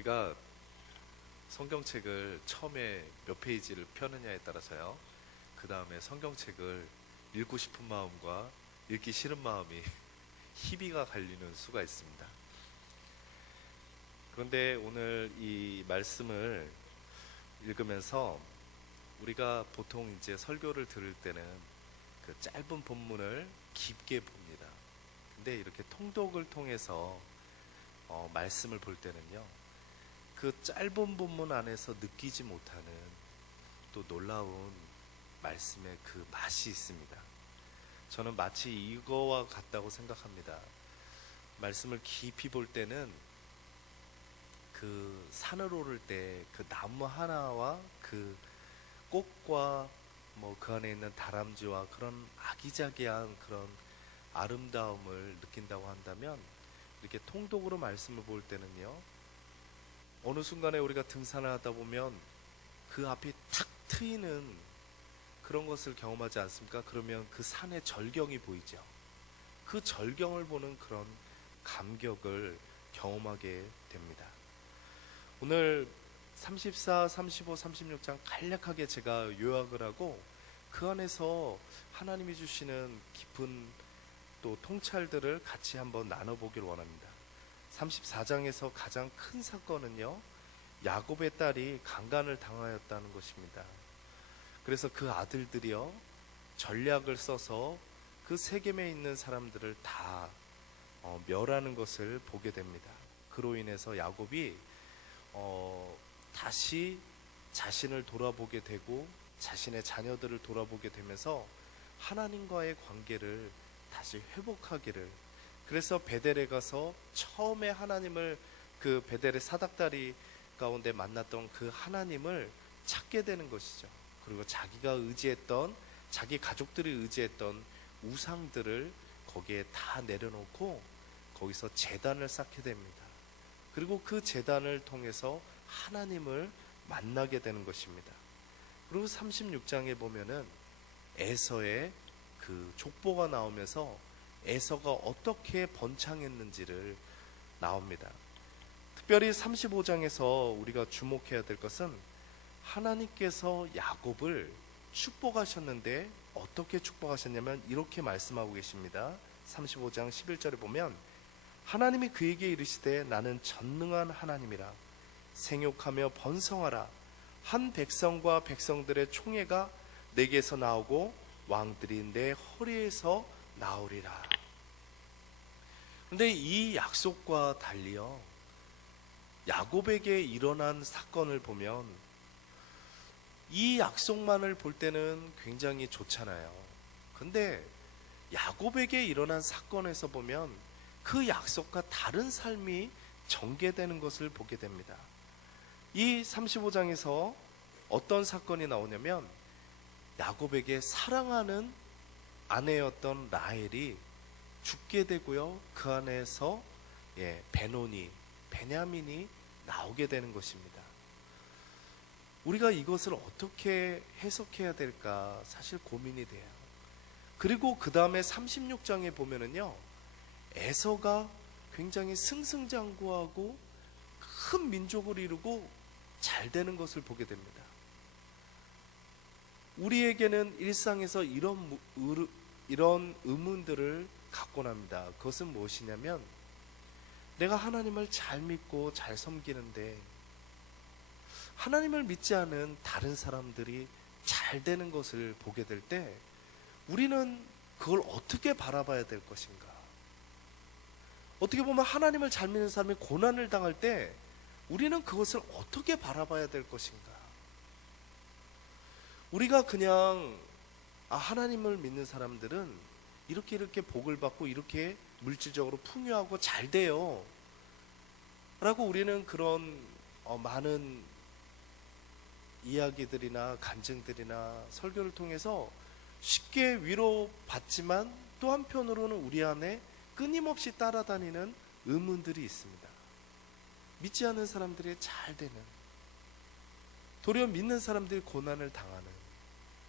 우리가 성경책을 처음에 몇 페이지를 펴느냐에 따라서요, 그 다음에 성경책을 읽고 싶은 마음과 읽기 싫은 마음이 희비가 갈리는 수가 있습니다. 그런데 오늘 이 말씀을 읽으면서 우리가 보통 이제 설교를 들을 때는 그 짧은 본문을 깊게 봅니다. 근데 이렇게 통독을 통해서 말씀을 볼 때는요, 그 짧은 본문 안에서 느끼지 못하는 또 놀라운 말씀의 그 맛이 있습니다. 저는 마치 이거와 같다고 생각합니다. 말씀을 깊이 볼 때는 그 산을 오를 때 그 나무 하나와 그 꽃과 뭐 그 안에 있는 다람쥐와 그런 아기자기한 그런 아름다움을 느낀다고 한다면, 이렇게 통독으로 말씀을 볼 때는요, 어느 순간에 우리가 등산을 하다 보면 그 앞이 탁 트이는 그런 것을 경험하지 않습니까? 그러면 그 산의 절경이 보이죠. 그 절경을 보는 그런 감격을 경험하게 됩니다. 오늘 34, 35, 36장 간략하게 제가 요약을 하고 그 안에서 하나님이 주시는 깊은 또 통찰들을 같이 한번 나눠보길 원합니다. 34장에서 가장 큰 사건은요, 야곱의 딸이 강간을 당하였다는 것입니다. 그래서 그 아들들이요, 전략을 써서 그 세겜에 있는 사람들을 다 멸하는 것을 보게 됩니다. 그로 인해서 야곱이 다시 자신을 돌아보게 되고 자신의 자녀들을 돌아보게 되면서 하나님과의 관계를 다시 회복하기를, 그래서 베델에 가서 처음에 하나님을, 그 베델의 사닥다리 가운데 만났던 그 하나님을 찾게 되는 것이죠. 그리고 자기가 의지했던, 자기 가족들이 의지했던 우상들을 거기에 다 내려놓고 거기서 제단을 쌓게 됩니다. 그리고 그 제단을 통해서 하나님을 만나게 되는 것입니다. 그리고 36장에 보면은 에서의 그 족보가 나오면서 에서가 어떻게 번창했는지를 나옵니다. 특별히 35장에서 우리가 주목해야 될 것은 하나님께서 야곱을 축복하셨는데 어떻게 축복하셨냐면 이렇게 말씀하고 계십니다. 35장 11절에 보면 하나님이 그에게 이르시되 나는 전능한 하나님이라, 생육하며 번성하라, 한 백성과 백성들의 총회가 내게서 나오고 왕들이 내 허리에서 나오리라. 근데 이 약속과 달리요, 야곱에게 일어난 사건을 보면 이 약속만을 볼 때는 굉장히 좋잖아요. 근데 야곱에게 일어난 사건에서 보면 그 약속과 다른 삶이 전개되는 것을 보게 됩니다. 이 35장에서 어떤 사건이 나오냐면 야곱에게 사랑하는 아내였던 라헬이 죽게 되고요, 그 안에서 베냐민이 나오게 되는 것입니다. 우리가 이것을 어떻게 해석해야 될까 사실 고민이 돼요. 그리고 그 다음에 36장에 보면은요, 에서가 굉장히 승승장구하고 큰 민족을 이루고 잘 되는 것을 보게 됩니다. 우리에게는 일상에서 이런 의문들을 갖곤 합니다. 그것은 무엇이냐면 내가 하나님을 잘 믿고 잘 섬기는데 하나님을 믿지 않은 다른 사람들이 잘 되는 것을 보게 될 때 우리는 그걸 어떻게 바라봐야 될 것인가? 어떻게 보면 하나님을 잘 믿는 사람이 고난을 당할 때 우리는 그것을 어떻게 바라봐야 될 것인가? 우리가 그냥 하나님을 믿는 사람들은 이렇게 복을 받고 이렇게 물질적으로 풍요하고 잘 돼요 라고 우리는 그런 많은 이야기들이나 간증들이나 설교를 통해서 쉽게 위로받지만 또 한편으로는 우리 안에 끊임없이 따라다니는 의문들이 있습니다. 믿지 않는 사람들이 잘 되는, 도리어 믿는 사람들이 고난을 당하는,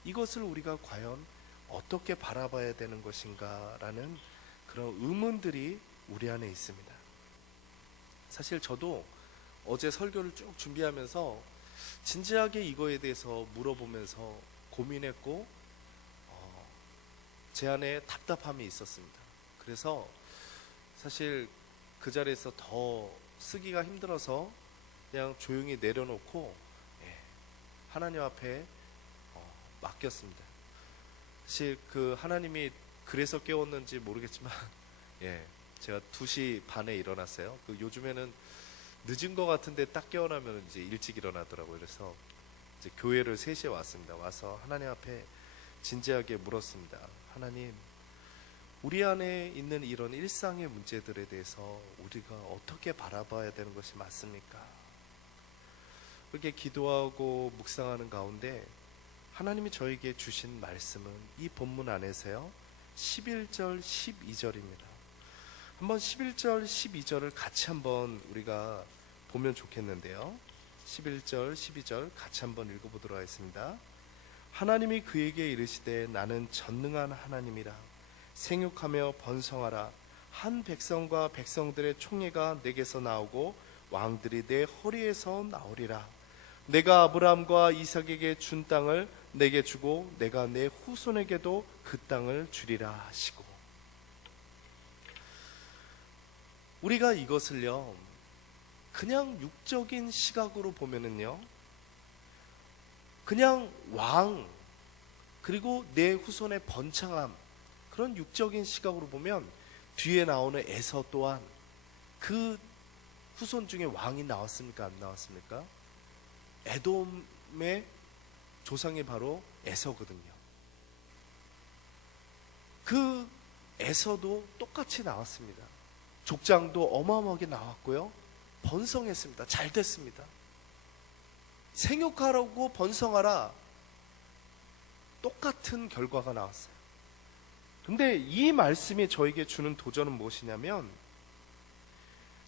이것을 우리가 과연 어떻게 바라봐야 되는 것인가 라는 그런 의문들이 우리 안에 있습니다. 사실 저도 어제 설교를 쭉 준비하면서 진지하게 이거에 대해서 물어보면서 고민했고 제 안에 답답함이 있었습니다. 그래서 사실 그 자리에서 더 쓰기가 힘들어서 그냥 조용히 내려놓고 하나님 앞에 맡겼습니다. 사실 그 하나님이 그래서 깨웠는지 모르겠지만 제가 2시 반에 일어났어요. 요즘에는 늦은 것 같은데 딱 깨어나면 이제 일찍 일어나더라고요. 그래서 이제 교회를 3시에 왔습니다. 와서 하나님 앞에 진지하게 물었습니다. 하나님, 우리 안에 있는 이런 일상의 문제들에 대해서 우리가 어떻게 바라봐야 되는 것이 맞습니까? 그렇게 기도하고 묵상하는 가운데 하나님이 저에게 주신 말씀은 이 본문 안에서요 11절 12절입니다. 한번 11절 12절을 같이 한번 우리가 보면 좋겠는데요. 11절 12절 같이 한번 읽어보도록 하겠습니다. 하나님이 그에게 이르시되 나는 전능한 하나님이라. 생육하며 번성하라. 한 백성과 백성들의 총회가 내게서 나오고 왕들이 내 허리에서 나오리라. 내가 아브라함과 이삭에게 준 땅을 내게 주고 내가 내 후손에게도 그 땅을 주리라 하시고. 우리가 이것을요 그냥 육적인 시각으로 보면은요 그냥 왕 그리고 내 후손의 번창함 그런 육적인 시각으로 보면 뒤에 나오는 에서 또한 그 후손 중에 왕이 나왔습니까? 안 나왔습니까? 에돔의 조상이 바로 에서거든요. 그 에서도 똑같이 나왔습니다. 족장도 어마어마하게 나왔고요. 번성했습니다. 잘 됐습니다. 생육하라고 번성하라. 똑같은 결과가 나왔어요. 근데 이 말씀이 저에게 주는 도전은 무엇이냐면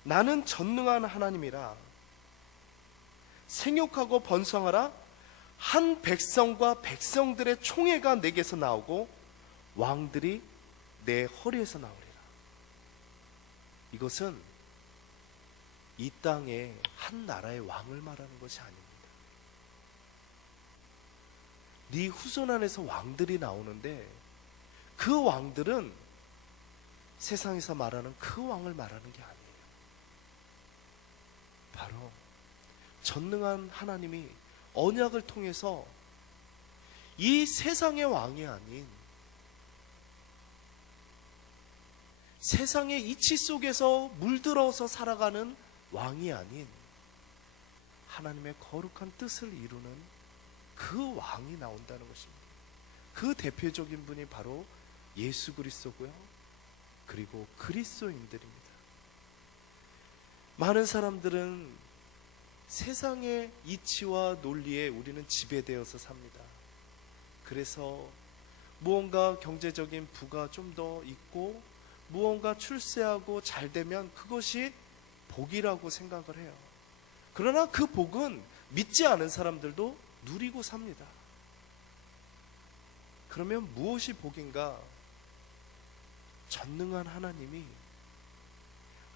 나는 전능한 하나님이라. 생육하고 번성하라. 한 백성과 백성들의 총회가 내게서 나오고 왕들이 내 허리에서 나오리라. 이것은 이 땅에 한 나라의 왕을 말하는 것이 아닙니다. 네 후손 안에서 왕들이 나오는데 그 왕들은 세상에서 말하는 그 왕을 말하는 게 아니에요. 바로 전능한 하나님이 언약을 통해서 이 세상의 왕이 아닌 세상의 이치 속에서 물들어서 살아가는 왕이 아닌 하나님의 거룩한 뜻을 이루는 그 왕이 나온다는 것입니다. 그 대표적인 분이 바로 예수 그리스도고요. 그리고 그리스도인들입니다. 많은 사람들은 세상의 이치와 논리에 우리는 지배되어서 삽니다. 그래서 무언가 경제적인 부가 좀 더 있고 무언가 출세하고 잘 되면 그것이 복이라고 생각을 해요. 그러나 그 복은 믿지 않은 사람들도 누리고 삽니다. 그러면 무엇이 복인가? 전능한 하나님이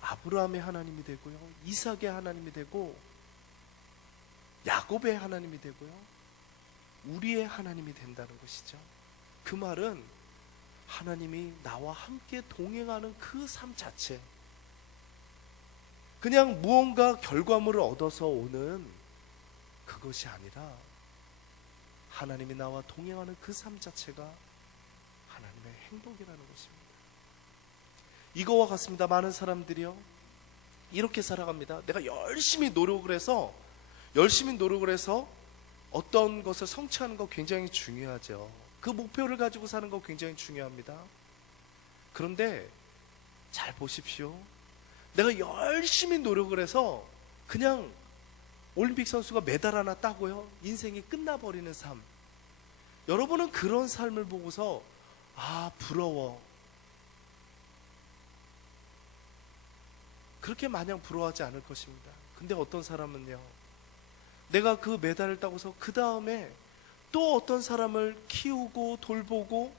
아브라함의 하나님이 되고요, 이삭의 하나님이 되고 야곱의 하나님이 되고요, 우리의 하나님이 된다는 것이죠. 그 말은 하나님이 나와 함께 동행하는 그 삶 자체, 그냥 무언가 결과물을 얻어서 오는 그것이 아니라 하나님이 나와 동행하는 그 삶 자체가 하나님의 행복이라는 것입니다. 이거와 같습니다. 많은 사람들이요 이렇게 살아갑니다. 내가 열심히 노력을 해서 어떤 것을 성취하는 거 굉장히 중요하죠. 그 목표를 가지고 사는 거 굉장히 중요합니다. 그런데 잘 보십시오. 내가 열심히 노력을 해서 그냥 올림픽 선수가 메달 하나 따고요, 인생이 끝나버리는 삶. 여러분은 그런 삶을 보고서 부러워, 그렇게 마냥 부러워하지 않을 것입니다. 근데 어떤 사람은요, 내가 그 메달을 따고서 그 다음에 또 어떤 사람을 키우고 돌보고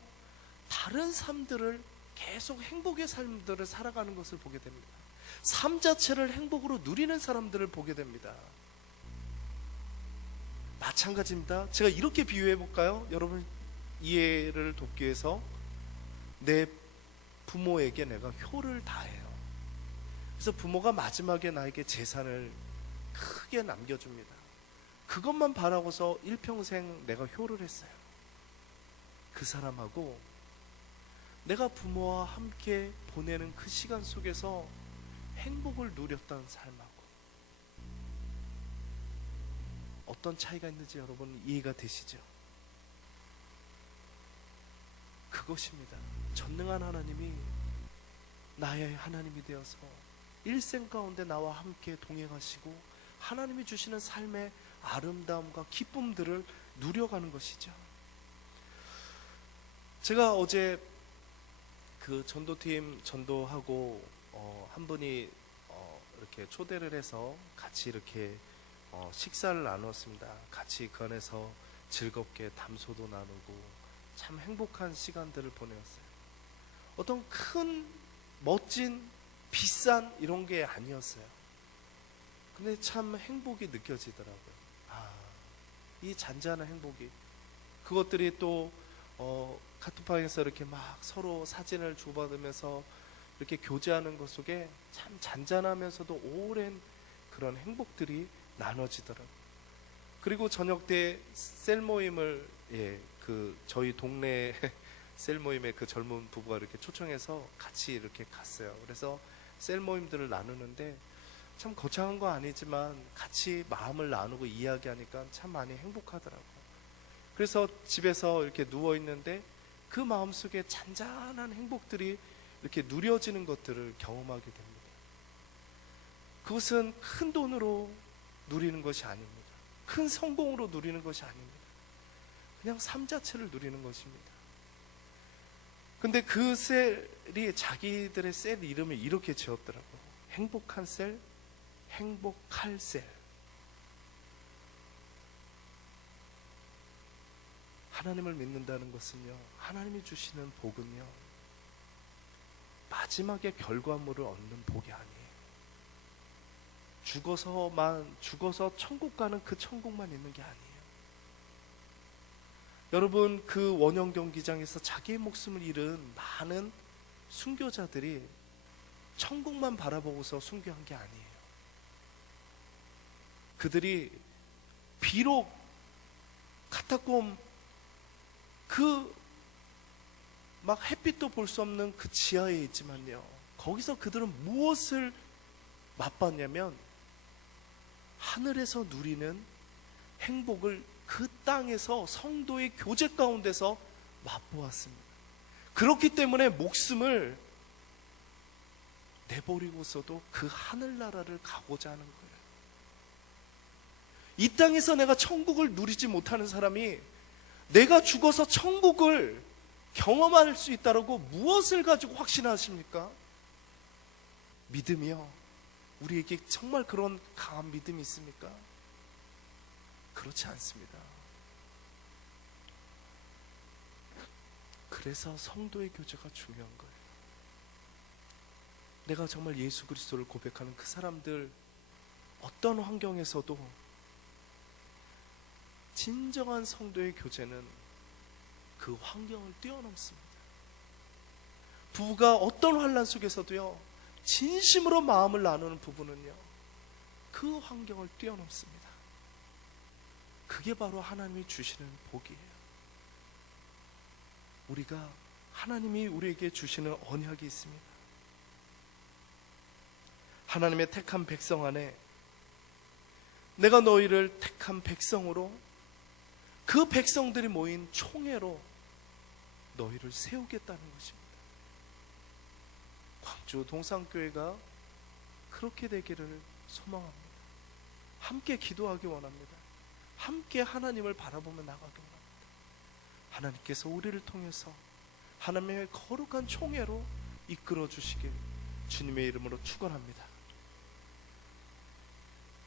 다른 삶들을 계속 행복의 삶들을 살아가는 것을 보게 됩니다. 삶 자체를 행복으로 누리는 사람들을 보게 됩니다. 마찬가지입니다. 제가 이렇게 비유해 볼까요? 여러분 이해를 돕기 위해서 내 부모에게 내가 효를 다해요. 그래서 부모가 마지막에 나에게 재산을 크게 남겨줍니다. 그것만 바라고서 일평생 내가 효를 했어요. 그 사람하고 내가 부모와 함께 보내는 그 시간 속에서 행복을 누렸던 삶하고 어떤 차이가 있는지 여러분 이해가 되시죠? 그것입니다. 전능한 하나님이 나의 하나님이 되어서 일생 가운데 나와 함께 동행하시고 하나님이 주시는 삶의 아름다움과 기쁨들을 누려가는 것이죠. 제가 어제 그 전도팀 전도하고 한 분이 이렇게 초대를 해서 같이 이렇게 식사를 나눴습니다. 같이 그 안에서 즐겁게 담소도 나누고 참 행복한 시간들을 보내었어요. 어떤 큰 멋진 비싼 이런 게 아니었어요. 근데 참 행복이 느껴지더라고요. 이 잔잔한 행복이, 그것들이 또 카톡방에서 이렇게 막 서로 사진을 주고받으면서 이렇게 교제하는 것 속에 참 잔잔하면서도 오랜 그런 행복들이 나눠지더라고요. 그리고 저녁 때 셀 모임을 그 저희 동네 셀 모임에 그 젊은 부부가 이렇게 초청해서 같이 이렇게 갔어요. 그래서 셀 모임들을 나누는데 참 거창한 거 아니지만 같이 마음을 나누고 이야기하니까 참 많이 행복하더라고요. 그래서 집에서 이렇게 누워 있는데 그 마음속에 잔잔한 행복들이 이렇게 누려지는 것들을 경험하게 됩니다. 그것은 큰 돈으로 누리는 것이 아닙니다. 큰 성공으로 누리는 것이 아닙니다. 그냥 삶 자체를 누리는 것입니다. 근데 그 셀이 자기들의 셀 이름을 이렇게 지었더라고요. 행복한 셀, 행복할 셀. 하나님을 믿는다는 것은요, 하나님이 주시는 복은요, 마지막에 결과물을 얻는 복이 아니에요. 죽어서 천국 가는 그 천국만 있는 게 아니에요. 여러분, 그 원형 경기장에서 자기의 목숨을 잃은 많은 순교자들이 천국만 바라보고서 순교한 게 아니에요. 그들이 비록 카타콤 막 햇빛도 볼 수 없는 그 지하에 있지만요, 거기서 그들은 무엇을 맛봤냐면 하늘에서 누리는 행복을 그 땅에서 성도의 교제 가운데서 맛보았습니다. 그렇기 때문에 목숨을 내버리고서도 그 하늘나라를 가고자 하는 거예요. 이 땅에서 내가 천국을 누리지 못하는 사람이 내가 죽어서 천국을 경험할 수 있다라고 무엇을 가지고 확신하십니까? 믿음이요. 우리에게 정말 그런 강한 믿음이 있습니까? 그렇지 않습니다. 그래서 성도의 교제가 중요한 거예요. 내가 정말 예수 그리스도를 고백하는 그 사람들, 어떤 환경에서도 진정한 성도의 교제는 그 환경을 뛰어넘습니다. 부부가 어떤 환난 속에서도요, 진심으로 마음을 나누는 부부는요, 그 환경을 뛰어넘습니다. 그게 바로 하나님이 주시는 복이에요. 하나님이 우리에게 주시는 언약이 있습니다. 하나님의 택한 백성 안에 내가 너희를 택한 백성으로, 그 백성들이 모인 총회로 너희를 세우겠다는 것입니다. 광주 동산교회가 그렇게 되기를 소망합니다. 함께 기도하기 원합니다. 함께 하나님을 바라보며 나가기 원합니다. 하나님께서 우리를 통해서 하나님의 거룩한 총회로 이끌어 주시길 주님의 이름으로 축원합니다.